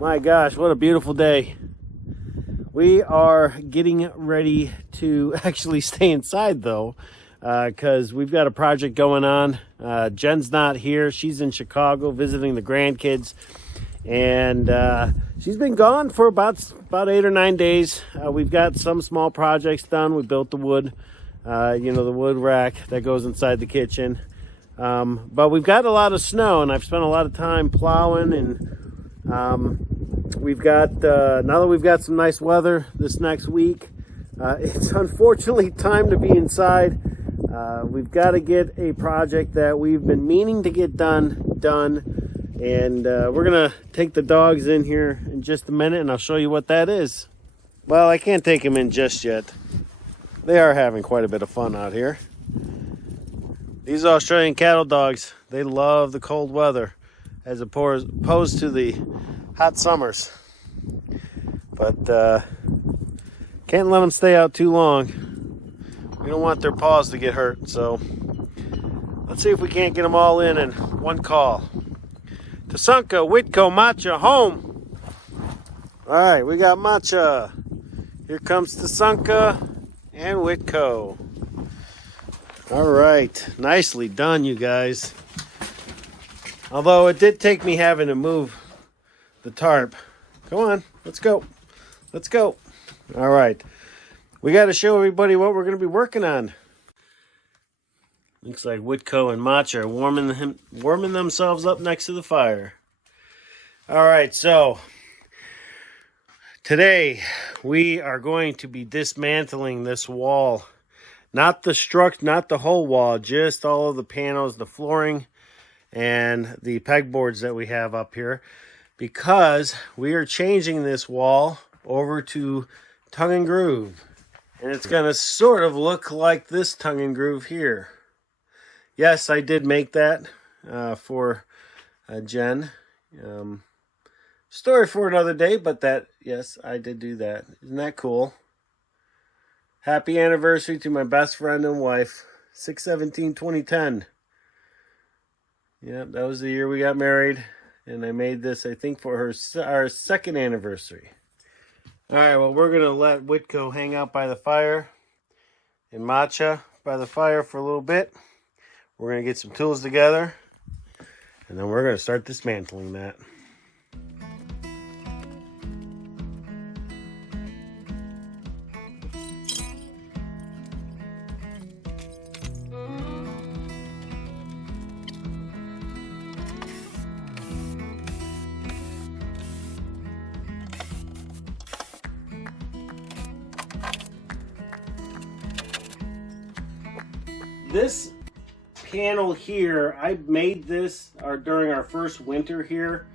My gosh, what a beautiful day. We are getting ready to actually stay inside though, because we've got a project going on. Jen's not here. She's in Chicago visiting the grandkids, and she's been gone for about 8 or 9 days. We've got some small projects done. We built the wood, the wood rack that goes inside the kitchen. But we've got a lot of snow, and I've spent a lot of time plowing, and we've got now that we've got some nice weather this next week, it's unfortunately time to be inside. We've got to get a project that we've been meaning to get done, and we're gonna take the dogs in here in just a minute, and I'll show you what that is. Well, I can't take them in just yet. They are having quite a bit of fun out here. These Australian cattle dogs, they love the cold weather as opposed to the hot summers. But can't let them stay out too long. We don't want their paws to get hurt. So let's see if we can't get them all in one call. Tasunka, Whitco, Matcha, home. All right, we got Matcha. Here comes Tasunka and Whitco. All right, nicely done, you guys. Although it did take me having to move the tarp. Come on, let's go. Let's go. All right, we got to show everybody what we're going to be working on. Looks like Whitco and Matcha are warming themselves up next to the fire. All right, so today we are going to be dismantling this wall. Not the whole wall, just all of the panels, the flooring, and the pegboards that we have up here, because we are changing this wall over to tongue and groove. And it's going to sort of look like this tongue and groove here. Yes, I did make that for Jen. Story for another day, but yes, I did do that. Isn't that cool? Happy anniversary to my best friend and wife, 6/17/2010. Yep, that was the year we got married, and I made this, I think, for our second anniversary. All right, well, we're going to let Whitco hang out by the fire and Matcha by the fire for a little bit. We're going to get some tools together, and then we're going to start dismantling that. This panel here, I made this during our first winter here.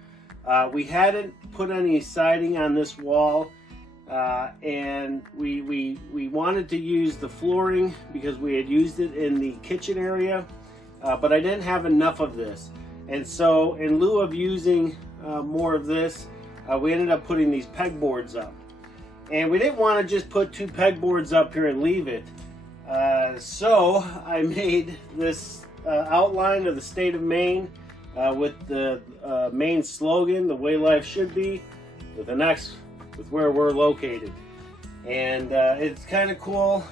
We hadn't put any siding on this wall, and we wanted to use the flooring because we had used it in the kitchen area, but I didn't have enough of this. And so in lieu of using more of this, we ended up putting these pegboards up. And we didn't want to just put 2 pegboards up here and leave it. So I made this outline of the state of Maine with the Maine slogan, "The way life should be," with an X with where we're located. And it's kind of cool.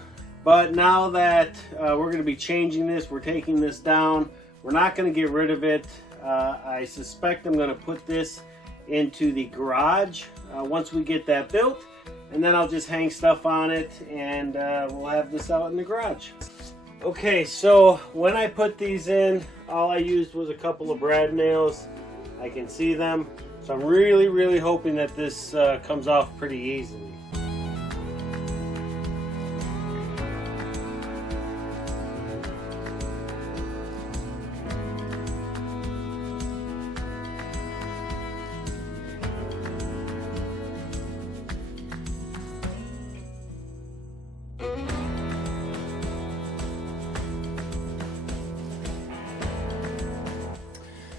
But now that we're going to be changing this, we're taking this down. We're not going to get rid of it. I suspect I'm going to put this into the garage once we get that built. And then I'll just hang stuff on it, and we'll have this out in the garage. Okay, so when I put these in, all I used was a couple of brad nails. I can see them. So I'm really, really hoping that this comes off pretty easily.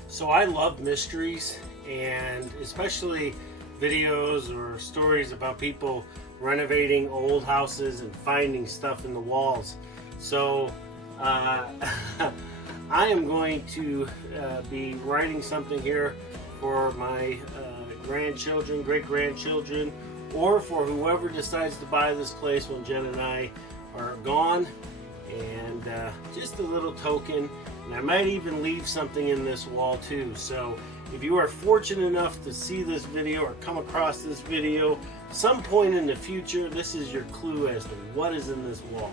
So I love mysteries, and especially videos or stories about people renovating old houses and finding stuff in the walls. So I am going to be writing something here for my grandchildren, great-grandchildren, or for whoever decides to buy this place when Jen and I are gone. And just a little token. And I might even leave something in this wall too. So if you are fortunate enough to see this video or come across this video some point in the future, this is your clue as to what is in this wall.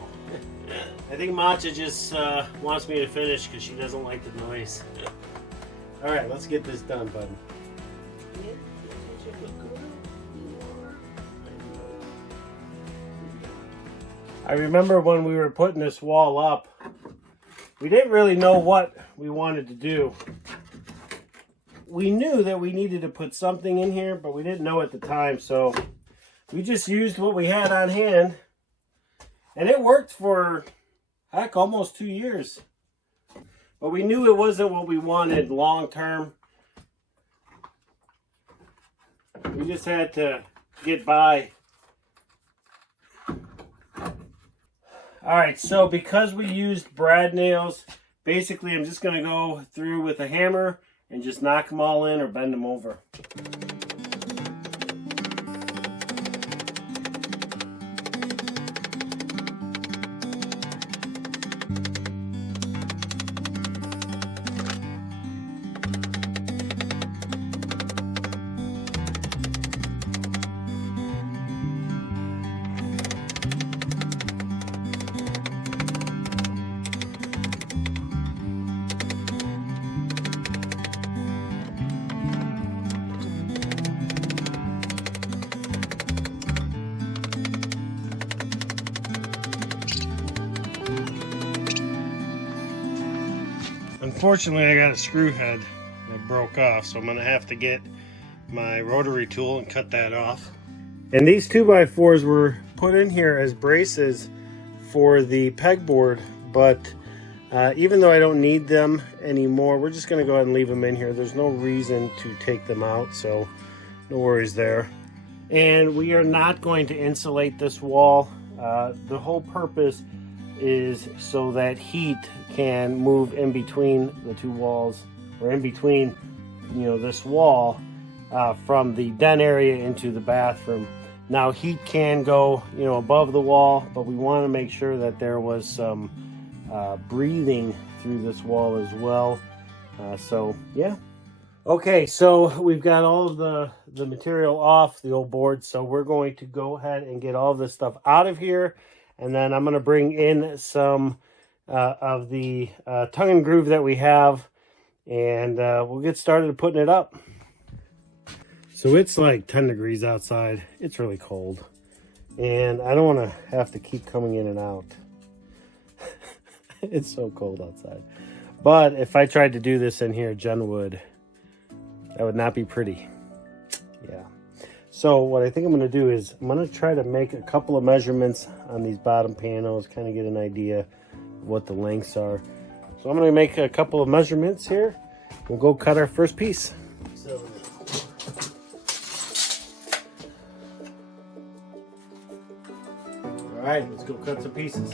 I think Matcha just wants me to finish because she doesn't like the noise. All right, let's get this done, bud. I remember when we were putting this wall up, we didn't really know what we wanted to do. We knew that we needed to put something in here, but we didn't know at the time, so we just used what we had on hand, and it worked for, heck, almost 2 years. But we knew it wasn't what we wanted long term. We just had to get by. Alright, so because we used brad nails, basically I'm just going to go through with a hammer and just knock them all in or bend them over. Unfortunately, I got a screw head that broke off, so I'm going to have to get my rotary tool and cut that off. And these 2x4s were put in here as braces for the pegboard, but even though I don't need them anymore, we're just going to go ahead and leave them in here. There's no reason to take them out, so no worries there. And we are not going to insulate this wall. The whole purpose is so that heat can move in between the two walls, or in between, you know, this wall from the den area into the bathroom. Now heat can go, you know, above the wall, but we want to make sure that there was some breathing through this wall as well. So yeah. Okay, so we've got all of the material off the old board, so we're going to go ahead and get all of this stuff out of here. And then I'm going to bring in some of the tongue and groove that we have, and we'll get started putting it up. So it's like 10 degrees outside. It's really cold, and I don't want to have to keep coming in and out. It's so cold outside. But if I tried to do this in here, Jen would. That would not be pretty. Yeah. So what I think I'm going to do is I'm going to try to make a couple of measurements on these bottom panels, kind of get an idea of what the lengths are. So I'm going to make a couple of measurements here. We'll go cut our first piece. So, all right, let's go cut some pieces.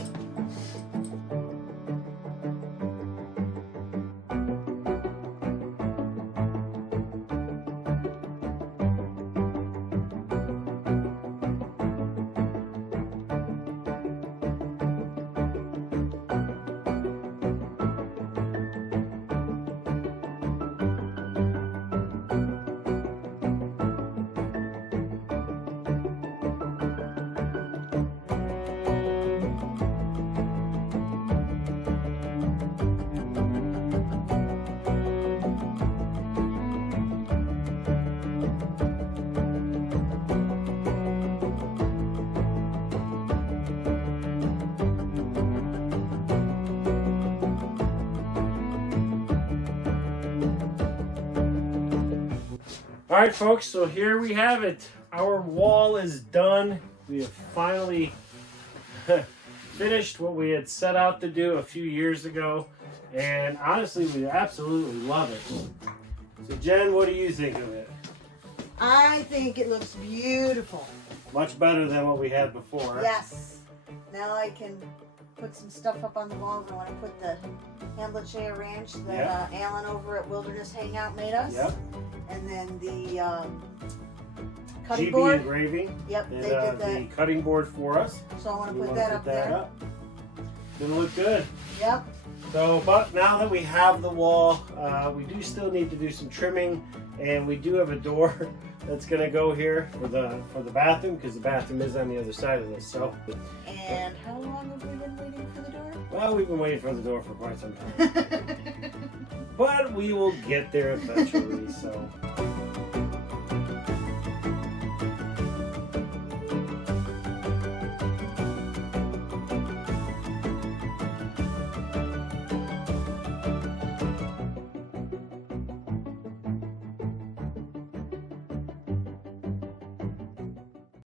All right, folks, so here we have it. Our wall is done. We have finally finished what we had set out to do a few years ago. And honestly, we absolutely love it. So Jen, what do you think of it? I think it looks beautiful. Much better than what we had before. Yes. Now I can put some stuff up on the walls. I want to put the Hanbleceya Ranch that Yep. Alan over at Wilderness Hangout made us. Yep. And then the cutting GB board. engraving. Yep, And they did the that. cutting board for us. So I want to We put wanna that up there. up. Gonna look good. Yep. So, but now that we have the wall, we do still need to do some trimming, and we do have a door that's gonna go here for the bathroom, because the bathroom is on the other side of this. So, And how long have we been waiting for the door? well, we've been waiting for the door for quite some time, but we will get there eventually. So.